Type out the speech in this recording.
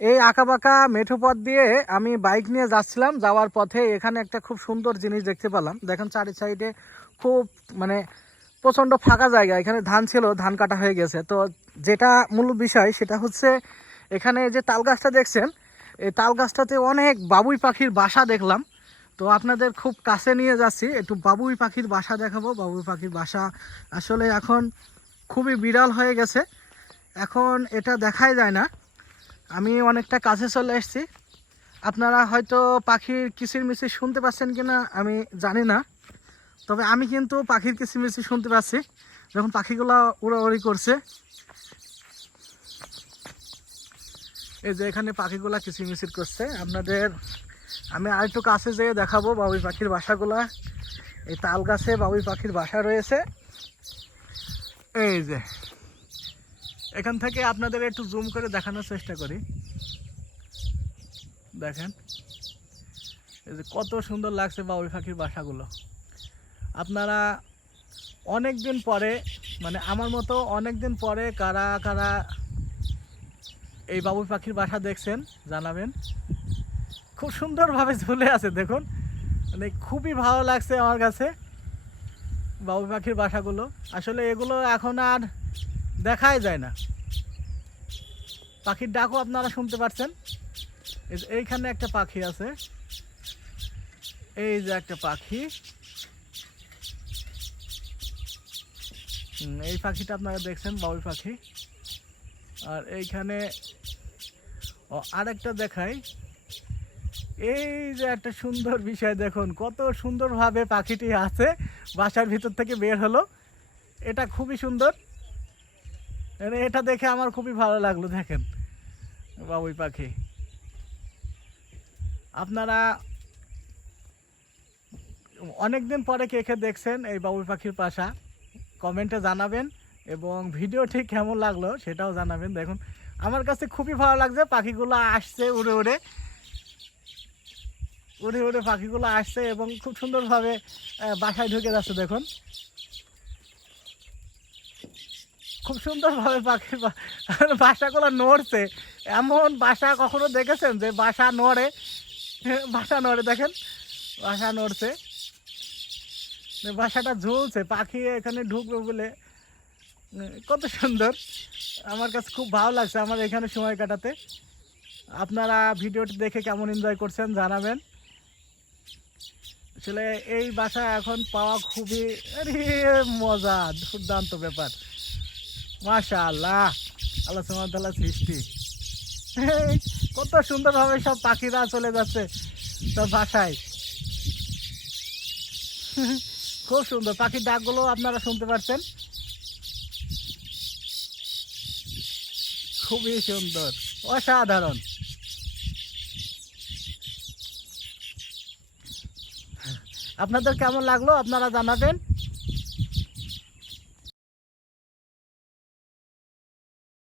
এই আঁকাবাঁকা মেঠো পথ দিয়ে আমি বাইক নিয়ে যাচ্ছিলাম। যাওয়ার পথে এখানে একটা খুব সুন্দর জিনিস দেখতে পেলাম। দেখেন চারি সাইডে খুব মানে প্রচণ্ড ফাঁকা জায়গা। এখানে ধান ছিল, ধান কাটা হয়ে গেছে। তো যেটা মূল বিষয় সেটা হচ্ছে এখানে যে তাল গাছটা দেখছেন, এই তাল গাছটাতে অনেক বাবুই পাখির বাসা দেখলাম। তো আপনাদের খুব কাছে নিয়ে যাচ্ছি। একটু বাবুই পাখির বাসা দেখাবো। বাবুই পাখির বাসা আসলে এখন খুবই বিরল হয়ে গেছে। এখন এটা দেখাই যায় না। আমি অনেকটা কাছে চলে এসেছি। আপনারা হয়তো পাখির কিচির মিচির শুনতে পাচ্ছেন কি না আমি জানি না। তবে আমি কিন্তু পাখির কিচির মিচির শুনতে পাচ্ছি। যখন পাখিগুলো উড়াউড়ি করছে। এই যে এখানে পাখিগুলা কিচির মিচির করছে। আপনাদের আমি আর একটু কাছে যেয়ে দেখাবো বাবুই পাখির বাসাগুলা। এই তাল গাছে বাবুই পাখির বাসা রয়েছে। এই যে। এখান থেকে আপনাদের একটু জুম করে দেখানোর চেষ্টা করি। দেখেন, এই যে কত সুন্দর লাগছে বাবুই পাখির বাসাগুলো। আপনারা অনেক দিন পরে মানে আমার মতো অনেক দিন পরে কারা কারা এই বাবুই পাখির বাসা দেখছেন, জানাবেন। খুব সুন্দরভাবে ঝুলে আছে, দেখুন। মানে খুবই ভালো লাগছে আমার কাছে বাবুই পাখির বাসাগুলো। আসলে এগুলো এখন আর দেখাই যায় না। পাখির ডাকও আপনারা শুনতে যে এইখানে একটা পাখি আছে। এই যে একটা পাখি। এই পাখিটা আপনারা দেখছেন বাবুই পাখি। আর এইখানে আরেকটা দেখাই। এই যে একটা সুন্দর বিষয় দেখুন, কত সুন্দরভাবে পাখিটি আছে, বাসার ভিতর থেকে বের হলো। এটা খুবই সুন্দর। এটা দেখে আমার খুবই ভালো লাগল, দেখেন। বাবুই পাখি। আপনারা অনেকদিন পরে কে কে দেখছেন এই বাবুই পাখির পাশা, কমেন্টে জানাবেন এবং ভিডিওটি কেমন লাগল সেটাও জানাবেন। দেখুন, আমার কাছে খুবই ভালো লাগছে পাখিগুলো আসছে উড়ে উড়ে। উড়ে উড়ে পাখিগুলো আসছে এবং খুব সুন্দরভাবে বাসায় ঢুকে যাচ্ছে, দেখুন। খুব সুন্দরভাবে পাখির বা- বাসাগুলো নড়ছে। এমন বাসা কখনো দেখেছেন যে বাসা নড়ে? বাসা নড়ে, দেখেন। বাসা নড়ছে। বাসাটা ঝুলছে, পাখি এখানে ঢুকবে বলে। কত সুন্দর। আমার কাছে খুব ভালো লাগছে আমার এখানে সময় কাটাতে। আপনারা ভিডিওটি দেখে কেমন এনজয় করছেন জানাবেন। আসলে এই বাসা এখন পাওয়া খুবই মজা দুর্দান্ত ব্যাপার। মাশা আল্লাহ আল্লাহ সুমতাল্লাহ সৃষ্টি। কত সুন্দরভাবে সব পাখিরা চলে যাচ্ছে সব বাসায়। খুব সুন্দর। পাখির ডাকগুলো আপনারা শুনতে পাচ্ছেন খুবই সুন্দর। অসাধারণ। আপনাদের কেমন লাগল আপনারা জানাবেন?